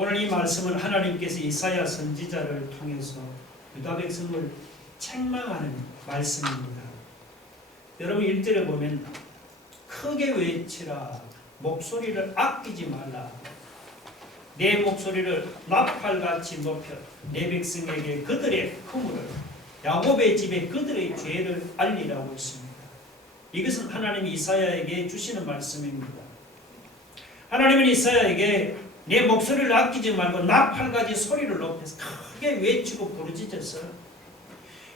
오늘 이 말씀은 하나님께서 이사야 선지자를 통해서 유다 백성을 책망하는 말씀입니다. 여러분 1절에 보면 크게 외치라, 목소리를 아끼지 말라, 내 목소리를 나팔같이 높여 내 백성에게 그들의 허물을, 야곱의 집에 그들의 죄를 알리라고 했습니다. 이것은 하나님이 이사야에게 주시는 말씀입니다. 하나님은 이사야에게 내 목소리를 아끼지 말고 나팔같이 소리를 높여서 크게 외치고 부르짖어서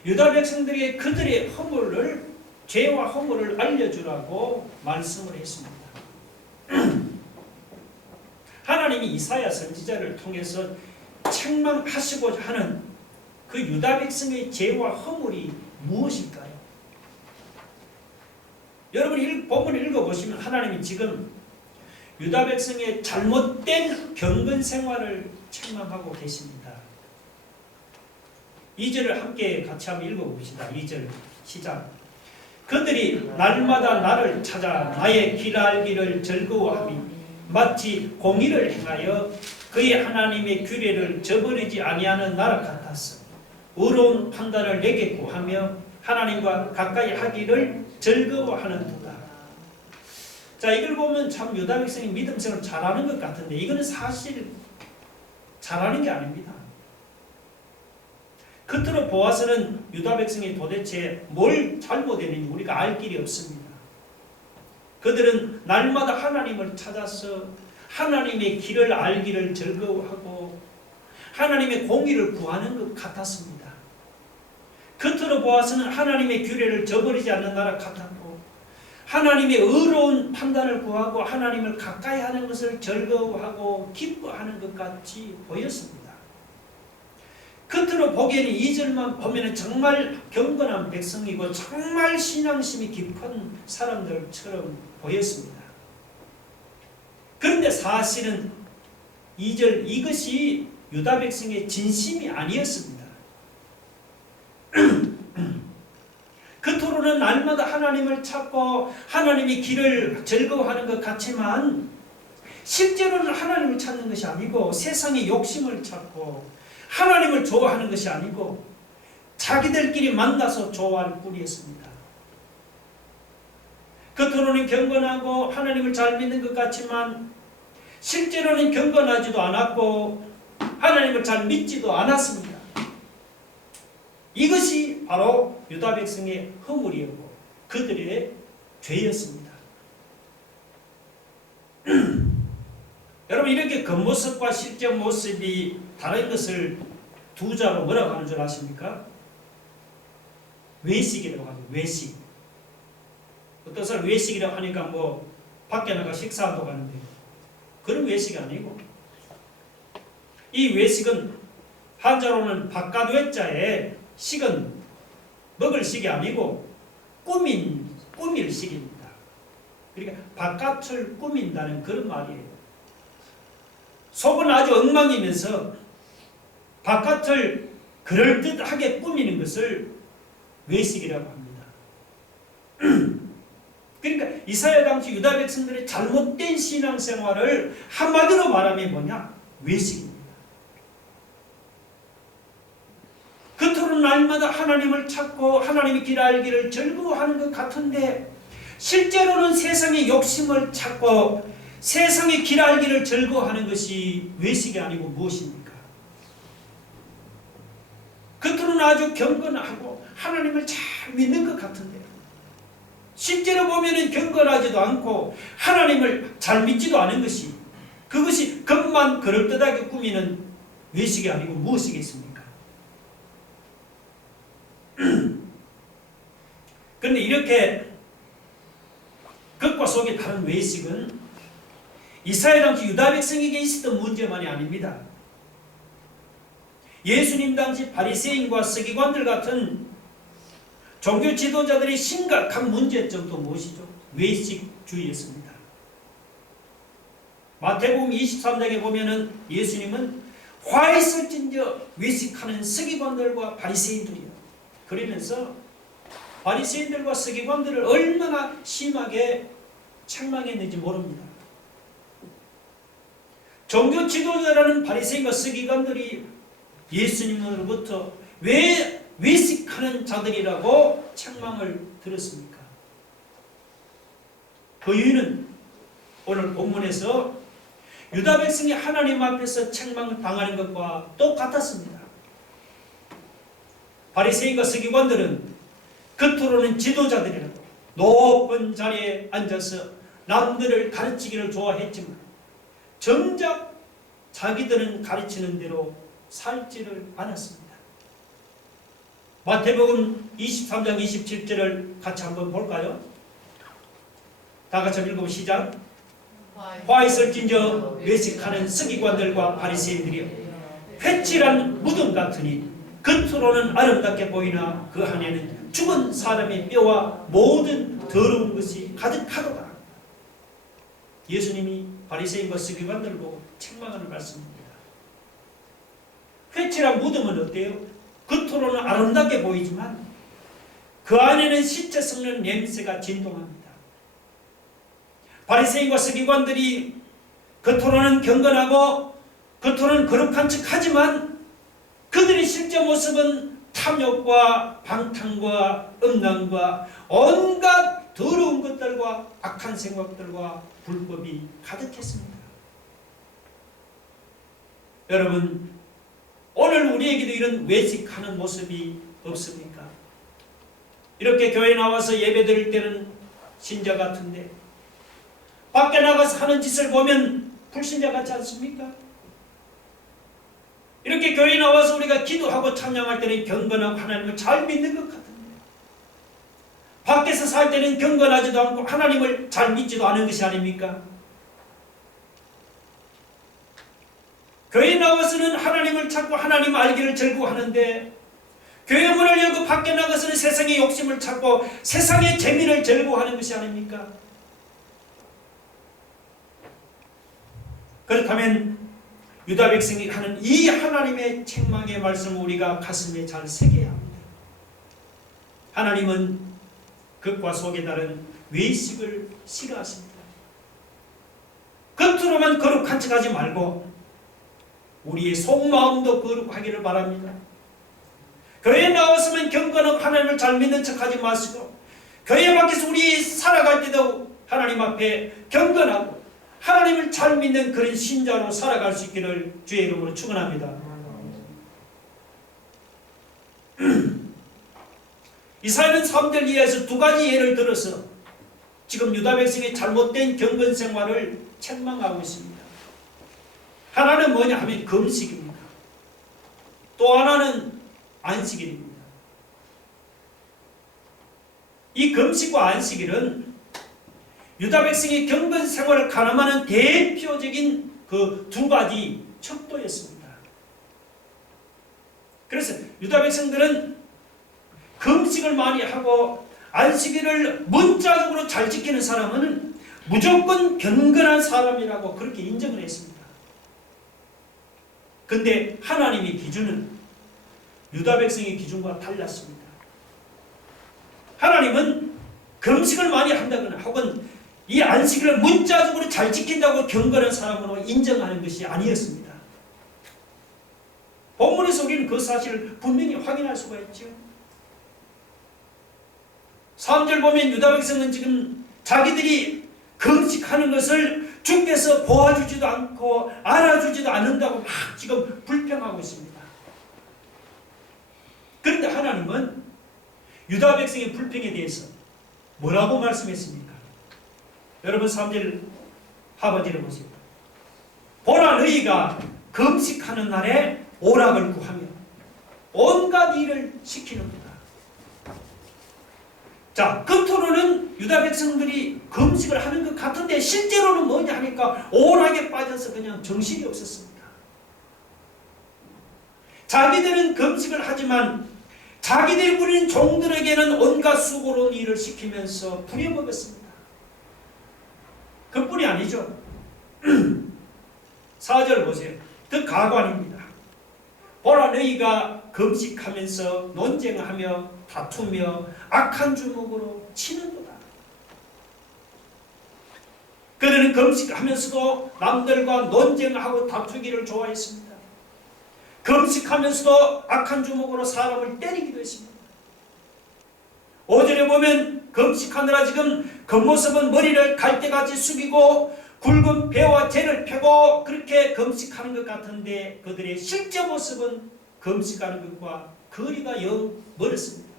유다 백성들에게 그들의 허물을, 죄와 허물을 알려주라고 말씀을 했습니다. 하나님이 이사야 선지자를 통해서 책망하시고자 하는 그 유다 백성의 죄와 허물이 무엇일까요? 여러분 본문을 읽어보시면 하나님이 지금 유다 백성의 잘못된 경건 생활을 책망하고 계십니다. 2절을 함께 같이 한번 읽어봅시다. 2절 시작. 그들이 날마다 나를 찾아 나의 길 알기를 즐거워하며 마치 공의를 행하여 그의 하나님의 규례를 저버리지 아니하는 나라 같았어. 의로운 판단을 내게 구하며 하나님과 가까이 하기를 즐거워하는 도다. 자, 이걸 보면 참 유다 백성이 믿음 생활을 잘하는 것 같은데 이거는 사실 잘하는 게 아닙니다. 겉으로 보아서는 유다 백성이 도대체 뭘 잘못했는지 우리가 알 길이 없습니다. 그들은 날마다 하나님을 찾아서 하나님의 길을 알기를 즐거워하고 하나님의 공의를 구하는 것 같았습니다. 겉으로 보아서는 하나님의 규례를 저버리지 않는 나라 같았고 하나님의 의로운 판단을 구하고 하나님을 가까이 하는 것을 즐거워하고 기뻐하는 것 같이 보였습니다. 겉으로 보기에는 2절만 보면 정말 경건한 백성이고 정말 신앙심이 깊은 사람들처럼 보였습니다. 그런데 사실은 2절 이것이 유다 백성의 진심이 아니었습니다. 겉으로는 날마다 하나님을 찾고 하나님의 길을 즐거워하는 것 같지만 실제로는 하나님을 찾는 것이 아니고 세상의 욕심을 찾고 하나님을 좋아하는 것이 아니고 자기들끼리 만나서 좋아할 뿐이었습니다. 겉으로는 경건하고 하나님을 잘 믿는 것 같지만 실제로는 경건하지도 않았고 하나님을 잘 믿지도 않았습니다. 이것이 바로 유다 백성의 허물이었고 그들의 죄였습니다. 여러분 이렇게 겉모습과 실제 모습이 다른 것을 두 자로 뭐라고 하는 줄 아십니까? 외식이라고 하죠. 외식. 어떤 사람 외식이라고 하니까 뭐 밖에 나가 식사하고 가는데 그런 외식이 아니고 이 외식은 한자로는 바깥 외자에 식은 먹을 식이 아니고 꾸밀 식입니다. 그러니까 바깥을 꾸민다는 그런 말이에요. 속은 아주 엉망이면서 바깥을 그럴듯하게 꾸미는 것을 외식이라고 합니다. 그러니까 이스라엘 당시 유다 백성들의 잘못된 신앙생활을 한마디로 말하면 뭐냐? 외식입니다. 겉으로는 날마다 하나님을 찾고 하나님의 길 알기를 즐거워하는 것 같은데 실제로는 세상의 욕심을 찾고 세상의 길 알기를 즐거워하는 것이 외식이 아니고 무엇입니까? 겉으로는 아주 경건하고 하나님을 잘 믿는 것 같은데 실제로 보면은 경건하지도 않고 하나님을 잘 믿지도 않은 것이 그것이 겉만 그럴듯하게 꾸미는 외식이 아니고 무엇이겠습니까? 그런데 이렇게 겉과 속이 다른 외식은 이스라엘 당시 유다 백성에게 있었던 문제만이 아닙니다. 예수님 당시 바리새인과 서기관들 같은 종교 지도자들의 심각한 문제점도 무엇이죠? 외식주의였습니다. 마태복음 23장에 보면은 예수님은 화 있을진저 외식하는 서기관들과 바리새인들이요. 그러면서 바리새인들과 서기관들을 얼마나 심하게 책망했는지 모릅니다. 종교 지도자라는 바리새인과 서기관들이 예수님으로부터 왜 외식하는 자들이라고 책망을 들었습니까? 그 이유는 오늘 본문에서 유다 백성이 하나님 앞에서 책망을 당하는 것과 똑같았습니다. 바리새인과 서기관들은 겉으로는 지도자들이라고 높은 자리에 앉아서 남들을 가르치기를 좋아했지만 정작 자기들은 가르치는 대로 살지를 않았습니다. 마태복음 23장 27절을 같이 한번 볼까요? 다 같이 읽어보시죠. 시작. 화 있을 진저 외식하는 서기관들과 바리새인들이여, 회칠한 무덤 같으니 겉으로는 아름답게 보이나 그 안에는 죽은 사람의 뼈와 모든 더러운 것이 가득하도다. 예수님이 바리새인과 서기관들을 보고 책망하는 말씀입니다. 회칠한 무덤은 어때요? 겉으로는 아름답게 보이지만 그 안에는 시체 썩는 냄새가 진동합니다. 바리새인과 서기관들이 겉으로는 경건하고 겉으로는 거룩한 척하지만 그들의 실제 모습은 탐욕과 방탕과 음란과 온갖 더러운 것들과 악한 생각들과 불법이 가득했습니다. 여러분, 오늘 우리에게도 이런 외식하는 모습이 없습니까? 이렇게 교회 나와서 예배 드릴 때는 신자 같은데 밖에 나가서 하는 짓을 보면 불신자 같지 않습니까? 이렇게 교회 나와서 우리가 기도하고 찬양할 때는 경건하고 하나님을 잘 믿는 것 같은데 밖에서 살 때는 경건하지도 않고 하나님을 잘 믿지도 않은 것이 아닙니까? 교회 나와서는 하나님을 찾고 하나님 알기를 즐거워하는데 교회 문을 열고 밖에 나가서는 세상의 욕심을 찾고 세상의 재미를 즐거워하는 것이 아닙니까? 그렇다면 유다 백성이 하는 이 하나님의 책망의 말씀을 우리가 가슴에 잘 새겨야 합니다. 하나님은 겉과 속에 다른 외식을 싫어하십니다. 겉으로만 거룩한 척하지 말고 우리의 속마음도 거룩하기를 바랍니다. 교회에 나와서만 경건하고 하나님을 잘 믿는 척하지 마시고 교회 밖에서 우리 살아갈 때도 하나님 앞에 경건하고 하나님을 잘 믿는 그런 신자로 살아갈 수 있기를 주의 이름으로 축원합니다. 이사야는 3절 이하에서 두 가지 예를 들어서 지금 유다 백성의 잘못된 경건 생활을 책망하고 있습니다. 하나는 뭐냐 하면 금식입니다. 또 하나는 안식일입니다. 이 금식과 안식일은 유다 백성의 경건 생활을 가늠하는 대표적인 그 두 가지 척도였습니다. 그래서 유다 백성들은 금식을 많이 하고 안식일을 문자적으로 잘 지키는 사람은 무조건 경건한 사람이라고 그렇게 인정을 했습니다. 근데 하나님의 기준은 유다 백성의 기준과 달랐습니다. 하나님은 금식을 많이 한다거나 혹은 이 안식일을 문자적으로 잘 지킨다고 경건한 사람으로 인정하는 것이 아니었습니다. 본문에서 우리는 그 사실을 분명히 확인할 수가 있죠. 3절 보면 유다 백성은 지금 자기들이 금식하는 것을 주께서 보아주지도 않고 알아주지도 않는다고 막 지금 불평하고 있습니다. 그런데 하나님은 유다 백성의 불평에 대해서 뭐라고 말씀했습니까? 여러분 3절 하반절을 보세요. 보라 너희가 금식하는 날에 오락을 구하며 온갖 일을 시키는구나. 자, 겉으로는 유다 백성들이 금식을 하는 것 같은데 실제로는 뭐냐 하니까 오락에 빠져서 그냥 정신이 없었습니다. 자기들은 금식을 하지만 자기들이 부린 종들에게는 온갖 수고로운 일을 시키면서 부려먹었습니다. 그뿐이 아니죠. 4절 보세요. 그 가관입니다. 보라 너희가 금식하면서 논쟁하며 다투며 악한 주먹으로 치는도다. 그들은 금식하면서도 남들과 논쟁하고 다투기를 좋아했습니다. 금식하면서도 악한 주먹으로 사람을 때리기도 했습니다. 5절에 보면 금식하느라 지금 겉모습은 머리를 갈대같이 숙이고 굵은 배와 재를 펴고 그렇게 금식하는 것 같은데 그들의 실제 모습은 금식하는 것과 거리가 영 멀었습니다.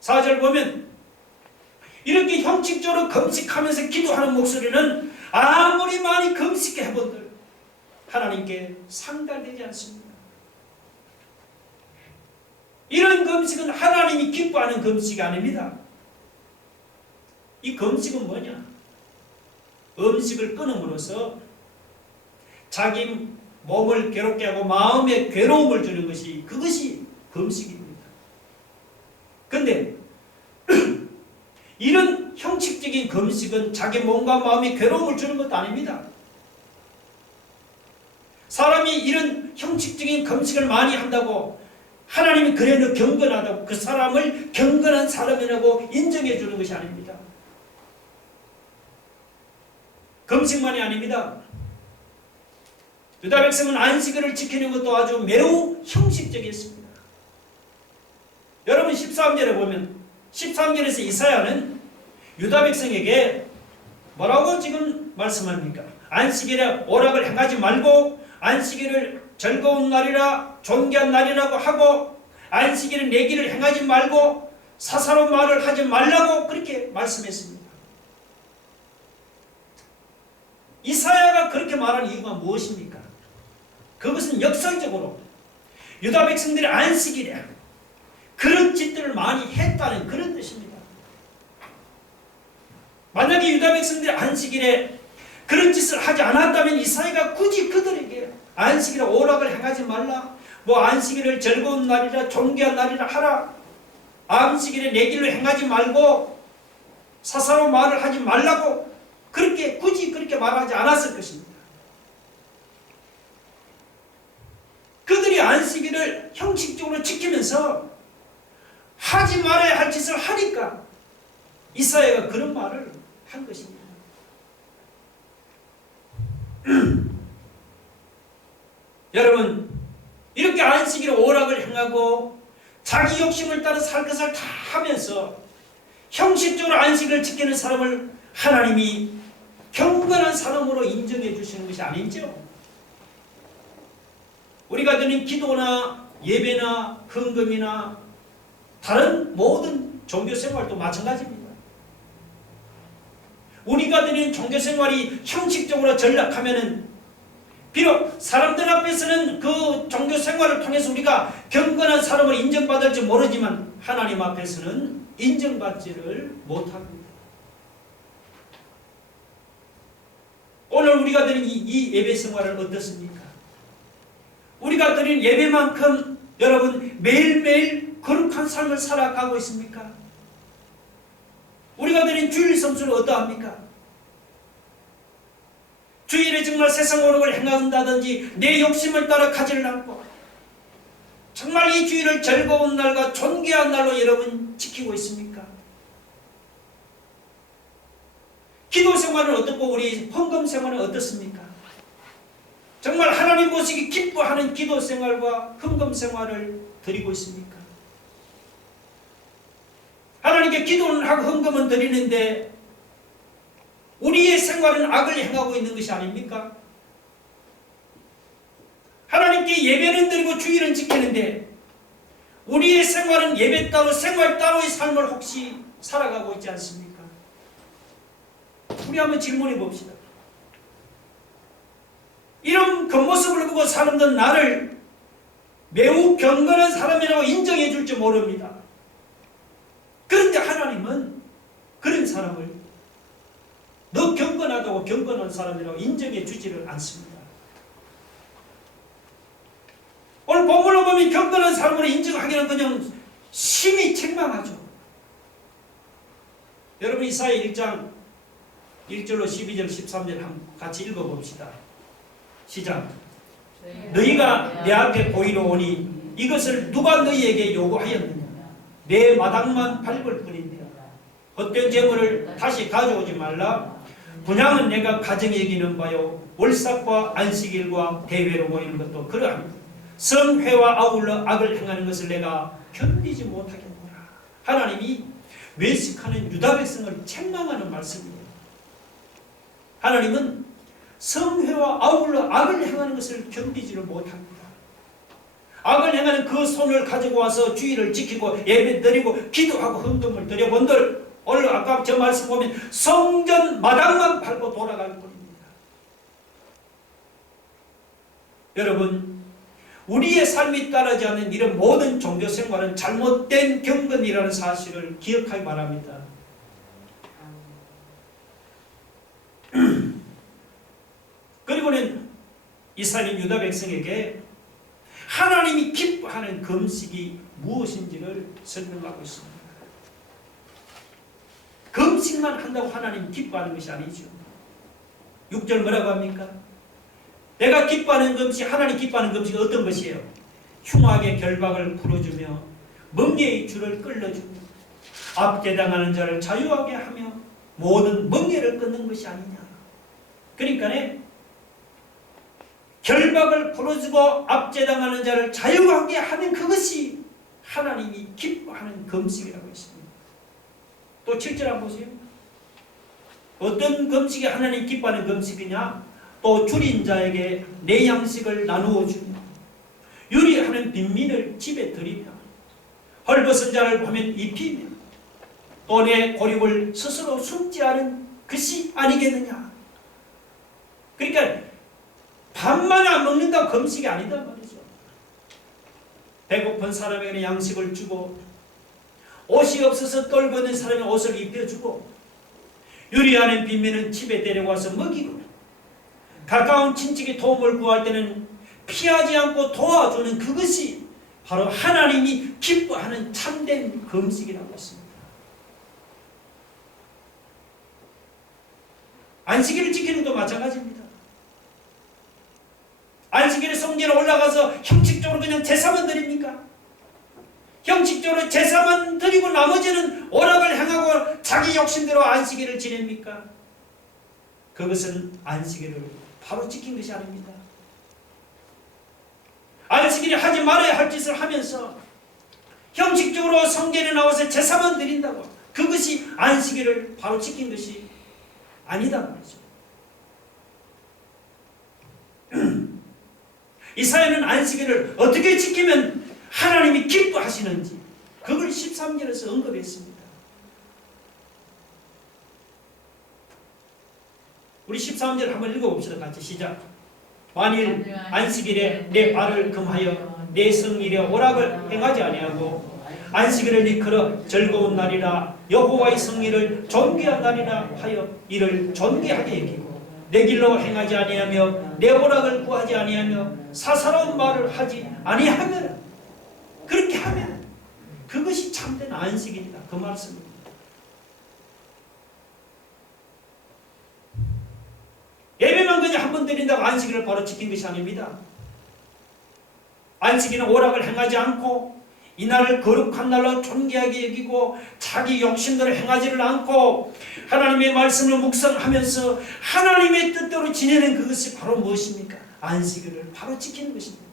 4절 보면 이렇게 형식적으로 금식하면서 기도하는 목소리는 아무리 많이 금식해 본들 하나님께 상달되지 않습니다. 이런 금식은 하나님이 기뻐하는 금식이 아닙니다. 이 금식은 뭐냐? 음식을 끊음으로써 자기 몸을 괴롭게 하고 마음에 괴로움을 주는 것이 그것이 금식입니다. 그런데 이런 형식적인 금식은 자기 몸과 마음에 괴로움을 주는 것도 아닙니다. 사람이 이런 형식적인 금식을 많이 한다고 하나님이 그래 너 경건하다고 그 사람을 경건한 사람이라고 인정해 주는 것이 아닙니다. 금식만이 아닙니다. 유다 백성은 안식일을 지키는 것도 아주 매우 형식적이었습니다. 여러분 13절에 보면 13절에서 이사야는 유다 백성에게 뭐라고 지금 말씀합니까? 안식일에 오락을 행하지 말고 안식일을 즐거운 날이라 존귀한 날이라고 하고 안식일에 내기를 행하지 말고 사사로운 말을 하지 말라고 그렇게 말씀했습니다. 이사야가 그렇게 말한 이유가 무엇입니까? 그것은 역설적으로 유다 백성들이 안식일에 그런 짓들을 많이 했다는 그런 뜻입니다. 만약에 유다 백성들이 안식일에 그런 짓을 하지 않았다면 이사야가 굳이 그들에게 안식일에 오락을 행하지 말라, 뭐 안식일을 즐거운 날이라 존귀한 날이라 하라, 안식일에 내길로 행하지 말고 사사로운 말을 하지 말라고 그렇게 굳이 그렇게 말하지 않았을 것입니다. 그들이 안식일을 형식적으로 지키면서 하지 말아야 할 짓을 하니까 이사야가 그런 말을 한 것입니다. 여러분 이렇게 안식일에 오락을 행하고 자기 욕심을 따라 살 것을 다 하면서 형식적으로 안식일을 지키는 사람을 하나님이 경건한 사람으로 인정해 주시는 것이 아니죠. 우리가 드리는 기도나 예배나 헌금이나 다른 모든 종교생활도 마찬가지입니다. 우리가 드리는 종교생활이 형식적으로 전락하면은 비록 사람들 앞에서는 그 종교생활을 통해서 우리가 경건한 사람을 인정받을지 모르지만 하나님 앞에서는 인정받지를 못합니다. 오늘 우리가 드리는 이 예배 생활은 어떻습니까? 우리가 드리는 예배만큼 여러분 매일매일 거룩한 삶을 살아가고 있습니까? 우리가 드린 주일 성수는 어떠합니까? 주일에 정말 세상 오락을 행한다든지 내 욕심을 따라 가지를 않고 정말 이 주일을 즐거운 날과 존귀한 날로 여러분 지키고 있습니까? 기도 생활은 어떻고 우리 헌금 생활은 어떻습니까? 정말 하나님 보시기 기뻐하는 기도 생활과 헌금 생활을 드리고 있습니까? 하나님께 기도는 하고 헌금은 드리는데 우리의 생활은 악을 행하고 있는 것이 아닙니까? 하나님께 예배는 드리고 주일은 지키는데 우리의 생활은 예배 따로 생활 따로의 삶을 혹시 살아가고 있지 않습니까? 우리 한번 질문해 봅시다. 이런 겉모습을 보고 사람들은 나를 매우 경건한 사람이라고 인정해 줄지 모릅니다. 그런데 하나님은 그런 사람을 너 경건하다고 경건한 사람이라고 인정해 주지를 않습니다. 오늘 본문을 보면 경건한 사람으로 인정하기는 그냥 심히 책망하죠. 여러분 이사야 1장 1절로 12절 13절 같이 읽어봅시다. 시작. 너희가 내 앞에 보이러 오니 이것을 누가 너희에게 요구하였느냐? 내 마당만 밟을 뿐인데 헛된 재물을 다시 가져오지 말라. 분향은 내가 가정에 여기는 바요 월삭과 안식일과 대회로 모이는 것도 그러합니다. 성회와 아울러 악을 행하는 것을 내가 견디지 못하겠노라. 하나님이 외식하는 유다 백성을 책망하는 말씀이에요. 하나님은 성회와 아울러 악을 행하는 것을 견디지를 못합니다. 악을 행하는 그 손을 가지고 와서 주의를 지키고 예배 드리고 기도하고 헌금을 드려본들 오늘 아까 저 말씀 보면 성전 마당만 밟고 돌아갈 뿐입니다. 여러분, 우리의 삶이 따르지 않는 이런 모든 종교 생활은 잘못된 경건이라는 사실을 기억하기 바랍니다. 그리고는 이스라엘 유다 백성에게 하나님이 기뻐하는 금식이 무엇인지를 설명하고 있습니다. 금식만 한다고 하나님 기뻐하는 것이 아니죠. 6절 뭐라고 합니까? 내가 기뻐하는 금식, 하나님 기뻐하는 금식이 어떤 것이에요? 흉악의 결박을 풀어주며 멍에의 줄을 끌어주며 압제당하는 자를 자유하게 하며 모든 멍에를 끊는 것이 아니냐. 그러니까 결박을 풀어주고 압제당하는 자를 자유하게 하는 그것이 하나님이 기뻐하는 금식이라고 했습니다. 또 7절 한번 보세요. 어떤 금식이 하나님 기뻐하는 금식이냐? 또 줄인 자에게 내 양식을 나누어 주며 유리하는 빈민을 집에 들이며 헐벗은 자를 보면 입히며 또 내 고립을 스스로 숨지 않은 것이 아니겠느냐. 그러니까 밥만 안 먹는다고 금식이 아니다 말이죠. 배고픈 사람에게 양식을 주고 옷이 없어서 떨고 있는 사람의 옷을 입혀주고 유리하는 빈민은 집에 데려와서 먹이고 가까운 친척이 도움을 구할 때는 피하지 않고 도와주는 그것이 바로 하나님이 기뻐하는 참된 금식이라고 했습니다. 안식일을 지키는 것도 마찬가지입니다. 안식일에 성전에 올라가서 형식적으로 그냥 제사만 드립니까? 형식적으로 제사만 드리고 나머지는 오락을 행하고 자기 욕심대로 안식일을 지냅니까? 그것은 안식일을 바로 지킨 것이 아닙니다. 안식일에 하지 말아야 할 짓을 하면서 형식적으로 성전에 나와서 제사만 드린다고 그것이 안식일을 바로 지킨 것이 아니다 말이죠. 이스라엘은 안식일을 어떻게 지키면 하나님이 기뻐하시는지 그걸 13절에서 언급했습니다. 우리 13절 한번 읽어봅시다. 같이 시작. 만일 안식일에 내 발을 금하여 내 성일에 오락을 행하지 아니하고 안식일을 일컬어 즐거운 날이라 여호와의 성일을 존귀한 날이라 하여 이를 존귀하게 여기고 내 길로 행하지 아니하며 내 오락을 구하지 아니하며 사사로운 말을 하지 아니하면 그렇게 하면 그것이 참된 안식일이다. 그 말씀입니다. 예배만 그냥 한 번 드린다고 안식일을 바로 지킨 것이 아닙니다. 안식일은 오락을 행하지 않고 이날을 거룩한 날로 존귀하게 여기고 자기 욕심대로 행하지를 않고 하나님의 말씀을 묵상하면서 하나님의 뜻대로 지내는 그것이 바로 무엇입니까? 안식일을 바로 지키는 것입니다.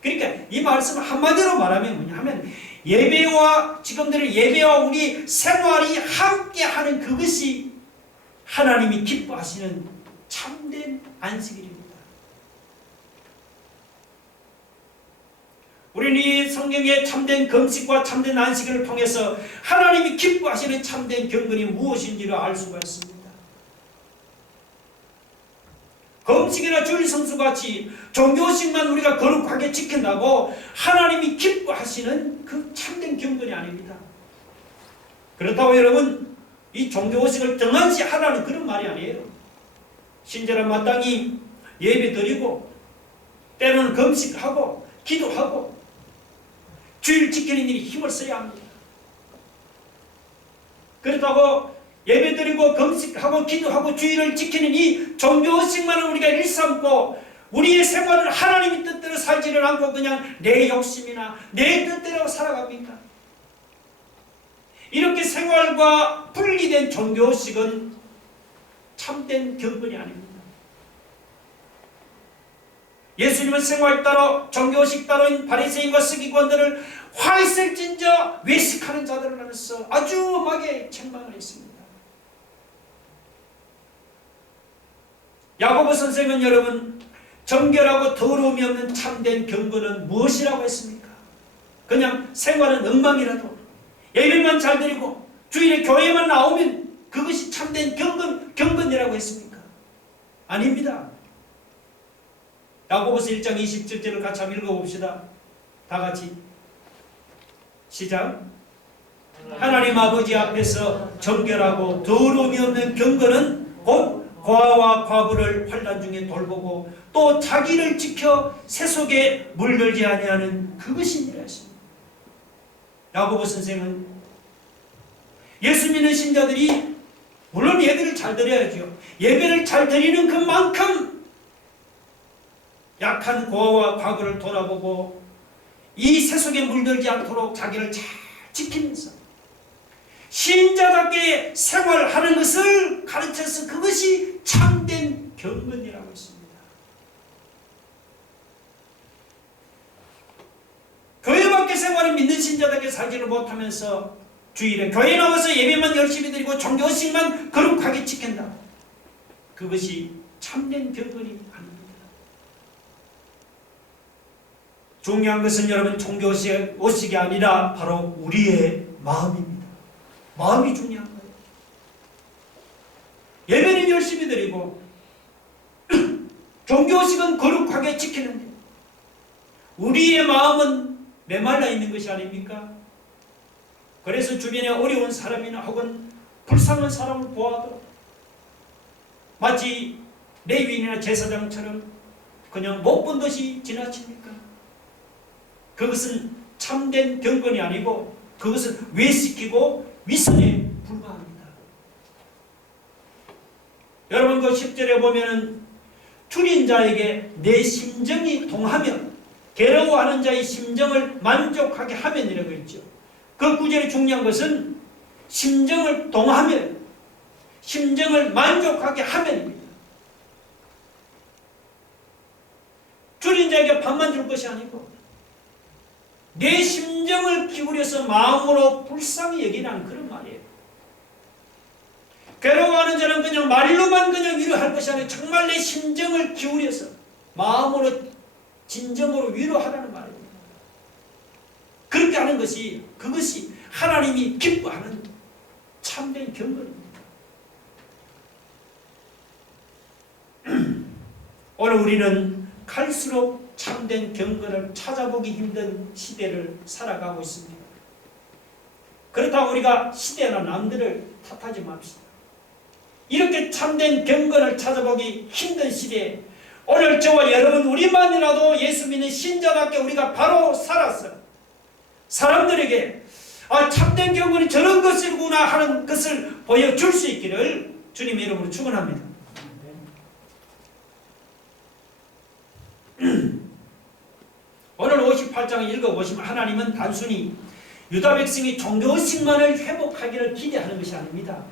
그러니까 이 말씀을 한마디로 말하면 뭐냐 하면 예배와 지금들의 예배와 우리 생활이 함께하는 그것이 하나님이 기뻐하시는 참된 안식일입니다. 우리는 이 성경의 참된 금식과 참된 안식일을 통해서 하나님이 기뻐하시는 참된 경건이 무엇인지를 알 수가 있습니다. 금식이나 주일 성수같이 종교식만 우리가 거룩하게 지킨다고 하나님이 기뻐하시는 그 참된 경건이 아닙니다. 그렇다고 여러분 이 종교식을 등한시 하라는 그런 말이 아니에요. 신자는 마땅히 예배 드리고 때로는 금식하고 기도하고 주일 지키는 일이 힘을 써야 합니다. 그렇다고 예배드리고 금식하고 기도하고 주일을 지키는 이 종교의식만을 우리가 일삼고 우리의 생활을 하나님의 뜻대로 살지를 않고 그냥 내 욕심이나 내 뜻대로 살아갑니까? 이렇게 생활과 분리된 종교의식은 참된 경건이 아닙니다. 예수님은 생활 따로 종교의식 따로인 바리새인과 서기관들을 화 있을진저 외식하는 자들을 하면서 아주 엄하게 책망을 했습니다. 야고보 선생은 여러분 정결하고 더러움이 없는 참된 경건은 무엇이라고 했습니까? 그냥 생활은 엉망이라도 예배만 잘 드리고 주일에 교회만 나오면 그것이 참된 경건이라고 했습니까? 아닙니다. 야고보서 1장 27절을 같이 한번 읽어봅시다. 다 같이 시작. 하나님 아버지 앞에서 정결하고 더러움이 없는 경건은 곧 고아와 과부를 환난 중에 돌보고 또 자기를 지켜 세속에 물들지 아니하는 그것이니라 했습니다. 야고보 선생은 예수 믿는 신자들이 물론 예배를 잘 드려야죠. 예배를 잘 드리는 그만큼 약한 고아와 과부를 돌아보고 이 세속에 물들지 않도록 자기를 잘 지키면서 신자답게 생활하는 것을 가르쳐서 그것이 참된 경건이라고 했습니다. 교회 밖에 생활을 믿는 신자답게 살지를 못하면서 주일에 교회 나와서 예배만 열심히 드리고 종교의식만 거룩하게 지킨다. 그것이 참된 경건이 아닙니다. 중요한 것은 여러분 종교의식이 아니라 바로 우리의 마음입니다. 마음이 중요한 거예요. 예배는 열심히 드리고 종교의식은 거룩하게 지키는데 우리의 마음은 메말라 있는 것이 아닙니까? 그래서 주변에 어려운 사람이나 혹은 불쌍한 사람을 보아도 마치 레위인이나 제사장처럼 그냥 못 본 듯이 지나칩니까? 그것은 참된 경건이 아니고 그것은 외식이고 위선에 불과합니다. 여러분 그 10절에 보면은 줄인 자에게 내 심정이 동하며 괴로워하는 자의 심정을 만족하게 하면이라고 했죠. 그 구절이 중요한 것은 심정을 동하며 심정을 만족하게 하면입니다. 줄인 자에게 밥만 줄 것이 아니고 내 심정을 기울여서 마음으로 불쌍히 여기라는 그런 말이에요. 괴로워하는 자는 그냥 말로만 그냥 위로할 것이 아니라 정말 내 심정을 기울여서 마음으로 진정으로 위로하라는 말입니다. 그렇게 하는 것이 그것이 하나님이 기뻐하는 참된 경건입니다. 오늘 우리는 갈수록 참된 경건을 찾아보기 힘든 시대를 살아가고 있습니다. 그렇다고 우리가 시대나 남들을 탓하지 맙시다. 이렇게 참된 경건을 찾아보기 힘든 시대에 오늘 저와 여러분 우리만이라도 예수 믿는 신자답게 우리가 바로 살아서 사람들에게 참된 경건이 저런 것이구나 하는 것을 보여줄 수 있기를 주님의 이름으로 축원합니다. 오늘 58장을 읽어보시면 하나님은 단순히 유다 백성이 종교의식만을 회복하기를 기대하는 것이 아닙니다.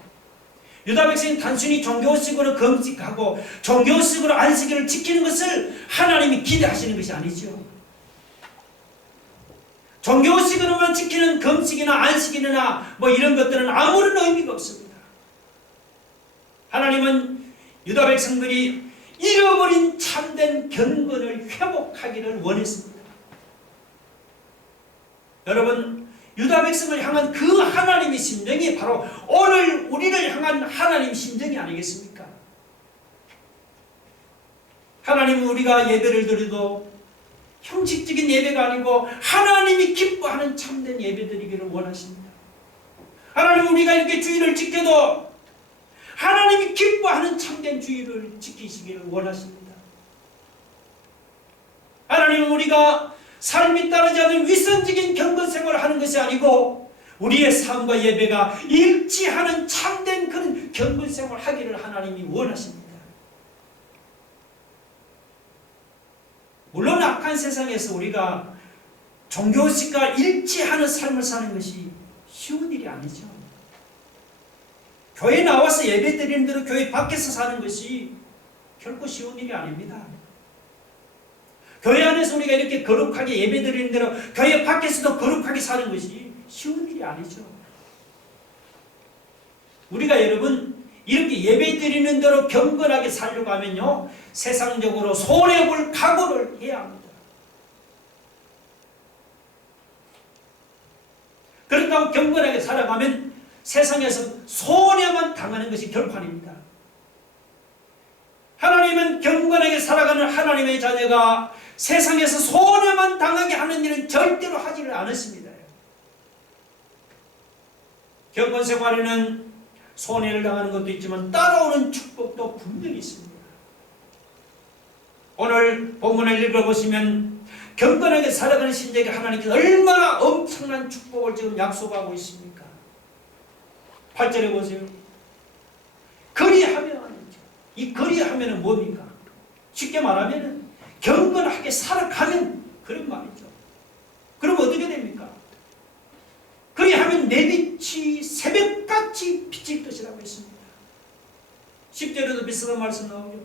유다 백성이 단순히 종교의식으로 금식하고 종교의식으로 안식일을 지키는 것을 하나님이 기대하시는 것이 아니죠. 종교의식으로만 지키는 금식이나 안식일이나 이런 것들은 아무런 의미가 없습니다. 하나님은 유다 백성들이 잃어버린 참된 경건을 회복하기를 원했습니다. 여러분 유다 백성을 향한 그 하나님의 심정이 바로 오늘 우리를 향한 하나님의 심정이 아니겠습니까? 하나님은 우리가 예배를 드려도 형식적인 예배가 아니고 하나님이 기뻐하는 참된 예배 드리기를 원하십니다. 하나님은 우리가 이렇게 주일을 지켜도 하나님이 기뻐하는 참된 주일을 지키시기를 원하십니다. 하나님은 우리가 삶이 따르지 않는 위선적인 경건 생활을 하는 것이 아니고 우리의 삶과 예배가 일치하는 참된 그런 경건 생활을 하기를 하나님이 원하십니다. 물론 악한 세상에서 우리가 종교의식과 일치하는 삶을 사는 것이 쉬운 일이 아니죠. 교회 나와서 예배 드리는 대로 교회 밖에서 사는 것이 결코 쉬운 일이 아닙니다. 교회 안에서 우리가 이렇게 거룩하게 예배 드리는 대로 교회 밖에서도 거룩하게 사는 것이 쉬운 일이 아니죠. 우리가 여러분 이렇게 예배 드리는 대로 경건하게 살려고 하면요, 세상적으로 손해볼 각오를 해야 합니다. 그렇다고 경건하게 살아가면 세상에서 손해만 당하는 것이 결코 아닙니다. 하나님은 경건하게 살아가는 하나님의 자녀가 세상에서 손해만 당하게 하는 일은 절대로 하지를 않았습니다. 경건 생활에는 손해를 당하는 것도 있지만 따라오는 축복도 분명히 있습니다. 오늘 본문을 읽어보시면 경건하게 살아가는 신자에게 하나님께서 얼마나 엄청난 축복을 지금 약속하고 있습니까? 8절에 보세요. 그리하면, 이 그리하면은 뭡니까? 쉽게 말하면 경건하게 살아가면 그런 말이죠. 그럼 어떻게 됩니까? 그리하면 내 빛이 새벽같이 비칠 것이라고 했습니다. 10절에도 비슷한 말씀 나오죠.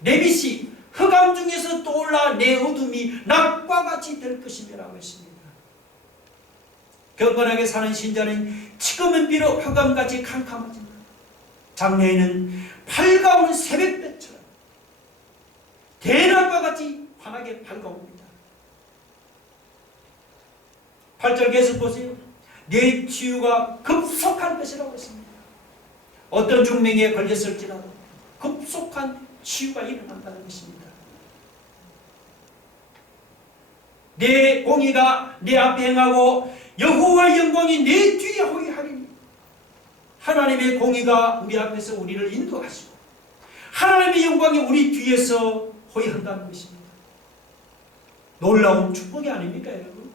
내 빛이 흑암 중에서 떠올라 내 어둠이 낮과 같이 될 것이라고 했습니다. 경건하게 사는 신자는 지금은 비록 흑암같이 캄캄하지만 장래에는 밝아오는 새벽볕처럼 대낮과 같이 환하게 밝아옵니다. 8절 계속 보세요. 내 치유가 급속할 것이라고 했습니다. 어떤 중병에 걸렸을지라도 급속한 치유가 일어난다는 것입니다. 내 공의가 내 앞에 행하고 여호와의 영광이 내 뒤에 호위하리니, 하나님의 공의가 우리 앞에서 우리를 인도하시고 하나님의 영광이 우리 뒤에서 호위한다는 것입니다. 놀라운 축복이 아닙니까, 여러분?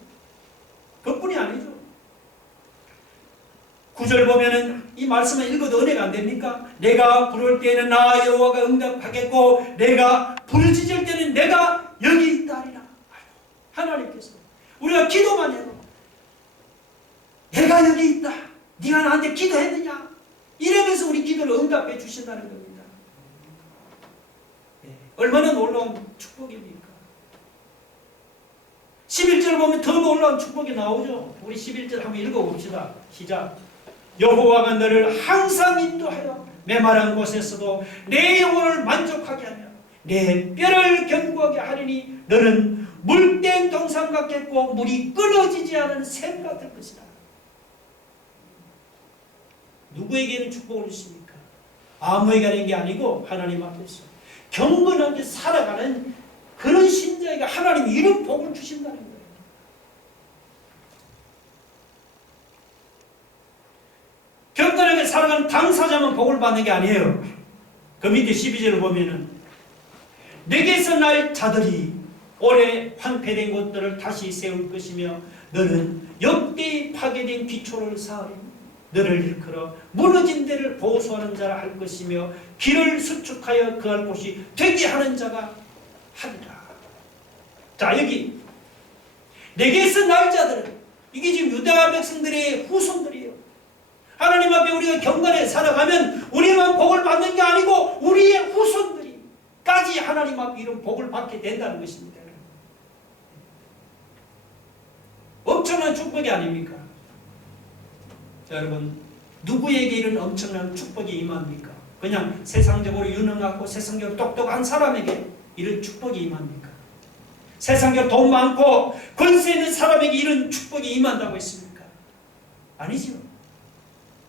그뿐이 아니죠. 9절 보면은 이 말씀을 읽어도 은혜가 안 됩니까? 내가 부를 때에는 나 여호와가 응답하겠고 내가 부르짖을 때는 내가 여기 있다리라. 하나님께서 우리가 기도만 해도 내가 여기 있다, 네가 나한테 기도했느냐, 이러면서 우리 기도를 응답해 주신다는 겁니다. 얼마나 놀라운 축복입니까? 11절 보면 더 놀라운 축복이 나오죠. 우리 11절 한번 읽어봅시다. 시작. 여호와가 너를 항상 인도하여 메마른 곳에서도 내 영혼을 만족하게 하며 내 뼈를 견고하게 하리니 너는 물된 동산 같겠고 물이 끊어지지 않은 샘 같을 것이다. 누구에게는 축복을 주십니까? 아무에게 하는 게 아니고 하나님 앞에서 경건하게 살아가는 그런 신자에게 하나님이 이런 복을 주신다는 거예요. 경건하게 살아가는 당사자만 복을 받는 게 아니에요. 그 밑에 12절을 보면은 내게서 날 자들이 오래 황폐된 곳들을 다시 세울 것이며 너는 역대히 파괴된 기초를 쌓으리. 너를 일컬어 무너진 데를 보수하는 자라 할 것이며 길을 수축하여 그할 곳이 되게 하는 자가 하리라. 자, 여기 내게서 날 자들은, 이게 지금 유다 백성들의 후손들이에요. 하나님 앞에 우리가 경건하게 살아가면 우리만 복을 받는 게 아니고 우리의 후손들이까지 하나님 앞에 이런 복을 받게 된다는 것입니다. 엄청난 축복이 아닙니까? 자, 여러분, 누구에게 이런 엄청난 축복이 임합니까? 그냥 세상적으로 유능하고 세상적으로 똑똑한 사람에게 이런 축복이 임합니까? 세상적으로 돈 많고 권세 있는 사람에게 이런 축복이 임한다고 했습니까? 아니죠.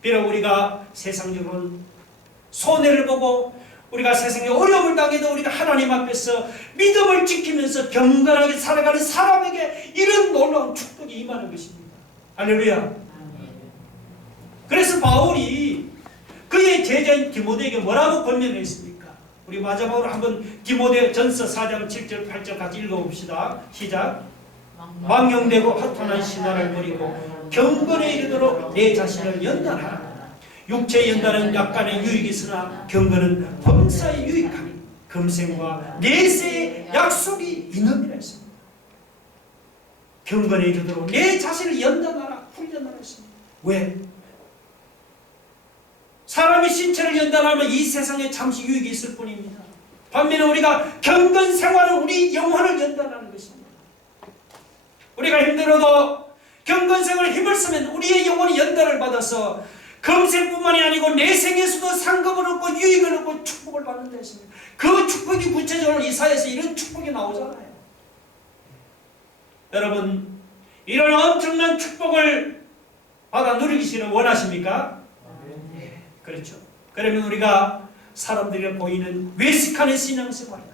비록 우리가 세상적으로 손해를 보고 우리가 세상에 어려움을 당해도 우리가 하나님 앞에서 믿음을 지키면서 경건하게 살아가는 사람에게 이런 놀라운 축복이 임하는 것입니다. 할렐루야. 그래서 바울이 그의 제자인 디모데에게 뭐라고 권면했습니까? 우리 마지막으로 한번 디모데 전서 4장 7절 8절 같이 읽어봅시다. 시작. 망령되고 허탄한 신화를 버리고 경건에 이르도록 내 자신을 연단하라. 육체의 연단은 약간의 유익이 있으나 경건은 범사의 유익함이 금생과 내세의 약속이 있느니라 했습니다. 경건에 이르도록 내 자신을 연단하라, 훈련하라 했습니다. 왜? 사람이 신체를 연단하면 이 세상에 잠시 유익이 있을 뿐입니다. 반면에 우리가 경건 생활은 우리 영혼을 연단하는 것입니다. 우리가 힘들어도 경건 생활에 힘을 쓰면 우리의 영혼이 연단을 받아서 금생뿐만이 아니고 내생에서도 상급을 얻고 유익을 얻고 축복을 받는다 했습니다. 그 축복이 구체적으로 이사야에서 이런 축복이 나오잖아요. 여러분, 이런 엄청난 축복을 받아 누리기를 원하십니까? 네. 그렇죠. 그러면 우리가 사람들이 보이는 외식하는 신앙생활이다,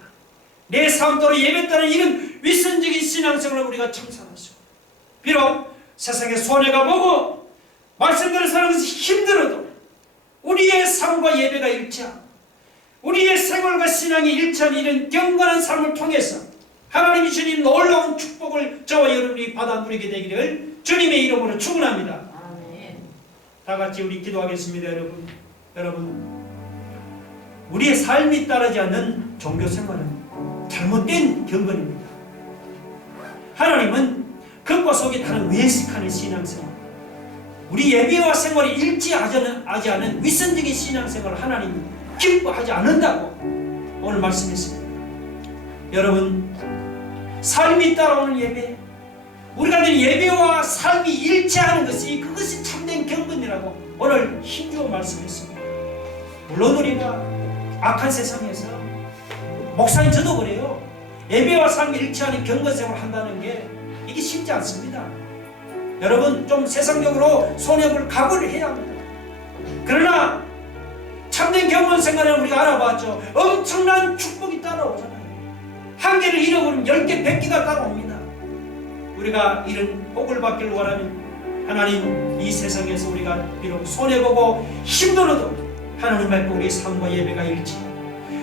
내 삶대로 예배따는 이런 위선적인 신앙생활을 우리가 청산하시고, 비록 세상에 손해가 보고 말씀대로 사는 것이 힘들어도 우리의 삶과 예배가 일치하고 우리의 생활과 신앙이 일치하는 이런 경건한 삶을 통해서 하나님이 주님 놀라운 축복을 저와 여러분이 받아 누리게 되기를 주님의 이름으로 축원합니다. 다 같이 우리 기도하겠습니다. 여러분, 우리의 삶이 따르지 않는 종교 생활은 잘못된 경건입니다. 하나님은 그것 속에 다른 외식하는 신앙생활, 우리 예배와 생활이 일치하지 않은 위선적인 신앙생활을 하나님 기뻐하지 않는다고 오늘 말씀했습니다. 여러분, 삶이 따라오는 예배, 우리가 드린 예배와 삶이 일치하는 것이, 그것이 참된 경건이라고 오늘 힘주어 말씀했습니다. 물론 우리가 악한 세상에서, 목사님 저도 그래요, 예배와 삶이 일치하는 경건생활을 한다는 게 이게 쉽지 않습니다. 여러분, 좀 세상적으로 손해볼 각오를 해야 합니다. 그러나 참된 경건생활을 우리가 알아봤죠. 엄청난 축복이 따라오잖아요. 한 개를 잃어버리면 10개, 100개가 따라옵니다. 우리가 이런 복을 받기를 원하면 하나님, 이 세상에서 우리가 비록 손해보고 힘들어도 하나님 말고 우리의 삶과 예배가 일치,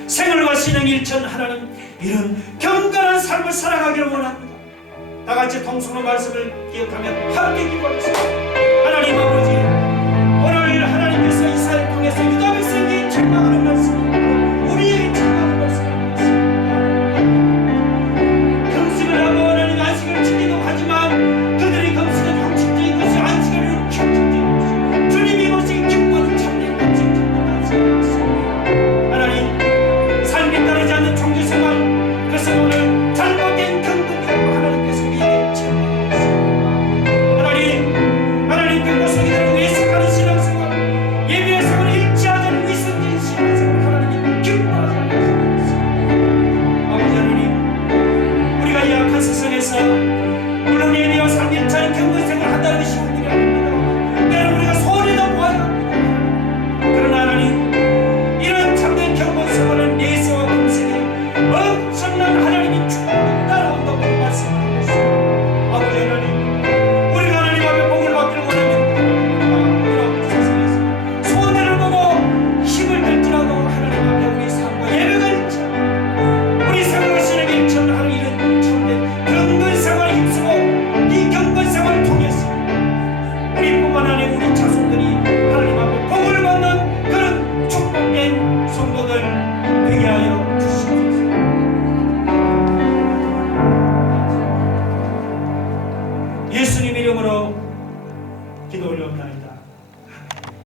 생활과 신앙이 일치한 하나님, 이런 경건한 삶을 살아가기를 원합니다. 다 같이 통성의 말씀을 기억하며 함께 기도하겠습니다. 하나님 아버지, 오늘 하나님께서 이사야를 통해서 유다 백성에게 책망하는 말씀, 우리에게 책망하는 말씀입니다. 금식을 하고 하나님 안식을 지키려고 하지만 그들의 금식은 형식적인 것이, 안식은 형식적인 것이, 주님이 이것이 기뻐하는 참된 금식, 참된 안식인 것입니다. 하나님, 삶에 따르지 않는 종교생활, 그것은 오늘 잘못된 경건이라고 하나님께서 우리에게 책망하셨습니다. 하나님 그것 속에 외식하는 신앙생활, 예배의 생활을 일치하지 않는 위선적인 신앙생활, 하나님 기뻐하지 않으십니다. 아버지 하나님, 우리가 이 악한 세상에서 물론 예배와 삶이 일치하는 경건생활을 한다는 것이